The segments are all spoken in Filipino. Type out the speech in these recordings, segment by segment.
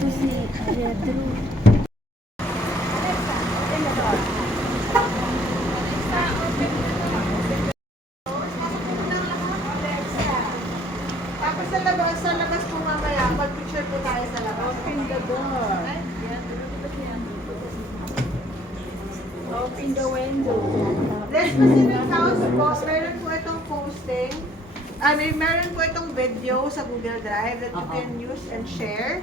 Ito si Pedro. Tapos sa labas po mamaya, mag-picture po tayo sa labas. Open the door. Open the window. This specific house po, meron po itong posting. Meron po itong video sa Google Drive that you can use and share.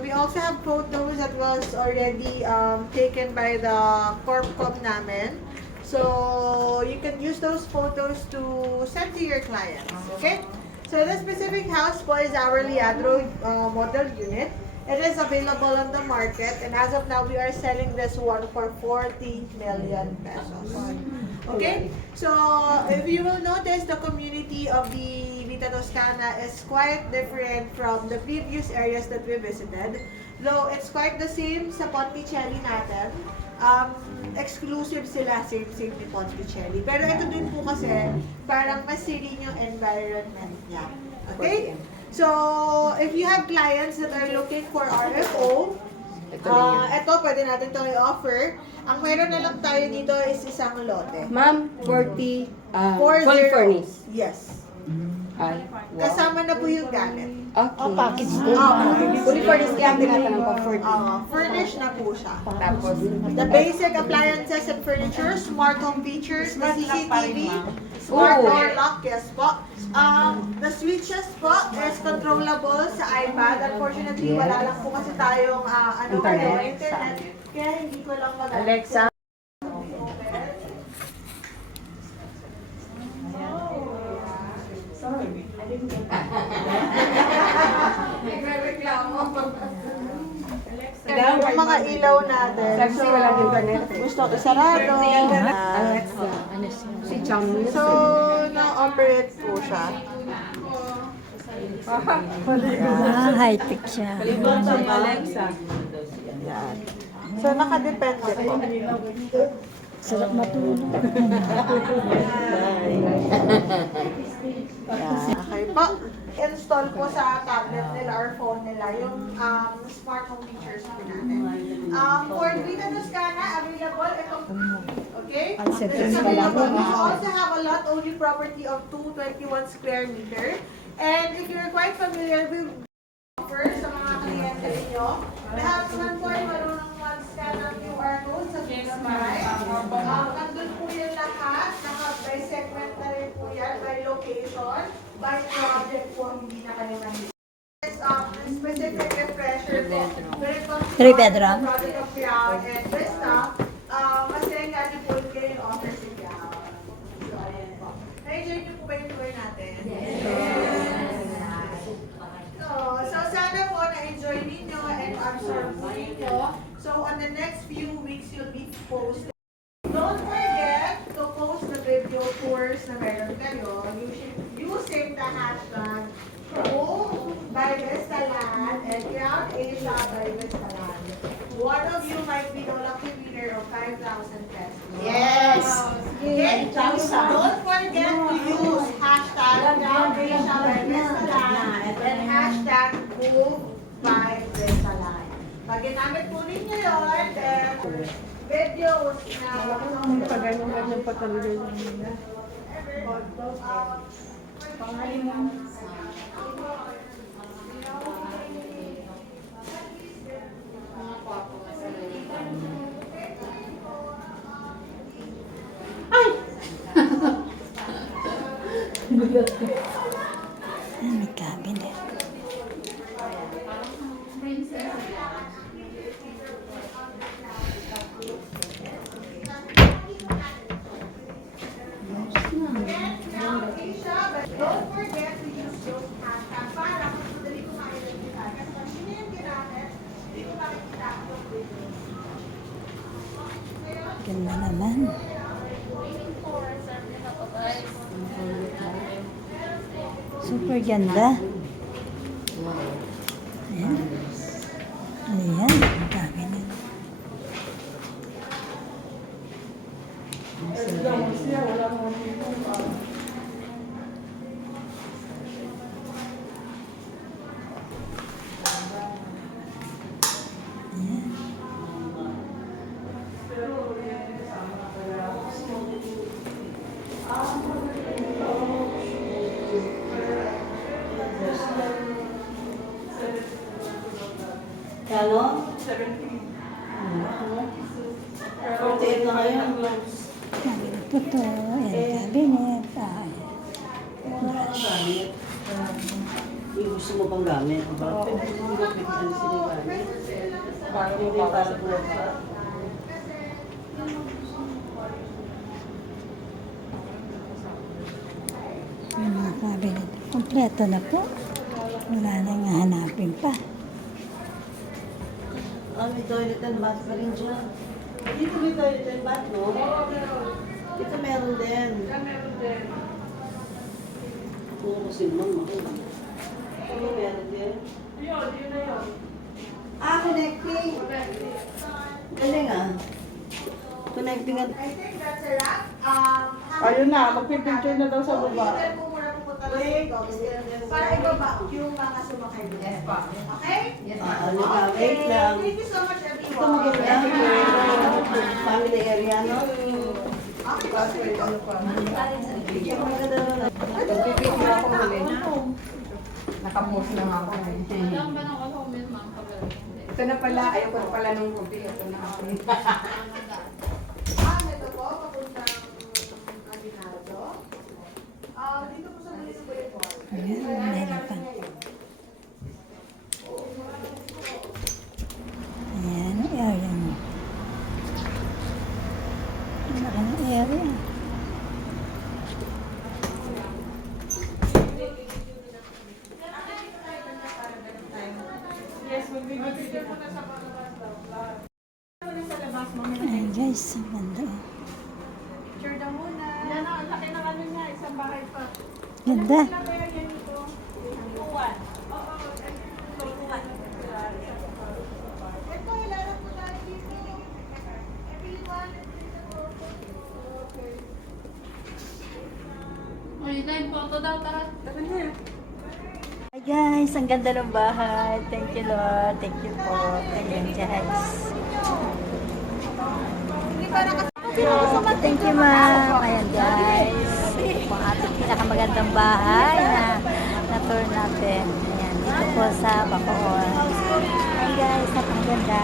We also have photos that was already taken by the Corpcom namin. So, you can use those photos to send to your clients, okay? So, this specific house po is our Liadro model unit. It is available on the market, and as of now, we are selling this one for 40 million pesos. Okay? So, if you will notice, the community of the Vita Toscana is quite different from the previous areas that we visited. Though, it's quite the same sa Ponticelli natin. Exclusive sila, same ni Ponticelli. Pero ito din po kasi, parang mas serene yung environment niya. Okay? So, if you have clients that are looking for RFO, ito pwede natin itong i-offer. Ang meron na lang tayo dito is isang lote. Ma'am, 40, 40. fully furnished. Yes. Ay, wow. Kasama na po yung gamit. Okay. Package din. Fully furnished kaya tinatanong ko, 40. Furnished na po siya. Tapos, The basic appliances and furniture, smart home features, the CCTV, smart door lock, yes po. The switches po is controllable sa iPad. Unfortunately, wala lang po kasi tayong internet. Kaya hindi ko lang mag- Alexa. Yung mga ilaw natin. Sabi walang internet. Gusto ko sarado. Alexa. Si Cham. So, na-operate po siya. High-tech siya. Alexa. Yan. So, nakadepende po. Sarap matulog. Yan. Okay po. Install po sa tablet nila or phone nila yung smart home features po natin. For Vita Toscana, available itong okay? It's available. We also have a lot only property of 221 square meter. And if you're quite familiar with offer sa mga kliyente ninyo, lahat naman po ay marunong mag-scan ng QR code sa Google Drive. Nandun po yung lahat, by segment na rin po yan, by location, by project po, hindi na kayo nandun. Specific refresher po. When it comes to 3-bedroom? project of Crown and Vista, mas kaya po kayo yung offer si Crown. So, ayan po. Na-enjoy niyo po ba yung tour natin? Yes! So sana po na-enjoy ninyo and absorb po ninyo. So, on the next few weeks, you'll be posting. Don't forget to post the video tours na meron kayo using the hashtag Go by Vistaland and Crown Asia by Vistaland. One of you might be the lucky winner of 5,000 pesos. Yes! Okay? Don't forget to use hashtag Crown Asia by Vistaland and hashtag Move by Vistaland. Pag ginamit po ninyo yun, then videos na Pag-ganyan pagkalagay niya. May cabinet. Don't forget to use those hashtags para mas madali ko ma-identify. Kasi pag hindi yung ginamit, hindi ko makikita yung video. Ganda naman. Super ganda. Ayan. Ayan. Ang cabinet. Kano? 48 na ngayon. Ito to. Ayan, cabinet. Ay, brush. Yung gusto mo pang gamit. Pwede mo gapitan sila gamit. Hindi para buwan pa. Yung mga cabinet. Kompleto na po. Wala nang hahanapin pa. May toilet and bath pa rin dyan. Dito may toilet and bath, no? Dito meron din. Puro kasi mama. Dito meron din. Connecting. Galing ah. Connecting at... I think that's a wrap. Ayun na, magpipicture na daw sa baba. Pwede po muna pupunta na sa ito para ibaba yung mga sumakay doon. Okay? Ano ka? Wait lang. Thank you so much, Ito everyone. maganda. Family area, no? Okay, password. Bigyan mo ka daw na. Magpipicture ako muli. Nakapost na nga ako. Ito na pala, ayaw ko na pala nung ruby. Ito na ako. Ito po, papuntang Aguinaldo. Dito po sa Municipal Hall. Ayan, meron pa. Ayan, ang area mo. Ang laki ng area. Ayan guys, ang ganda. Oh. Picture daw muna. Yan ang laki ng ano niya, isang bahay pa. Ganda. Ito, ilalap po tayo dito. Everyone, Hi guys, ang ganda ng bahay. Thank you Lord. Thank you po. Ayan guys. Thank you ma'am. Ayan guys. Ang ating pinakamagandang bahay na tour natin. Ayan, dito po sa Bacoor. Ayan guys, napakaganda.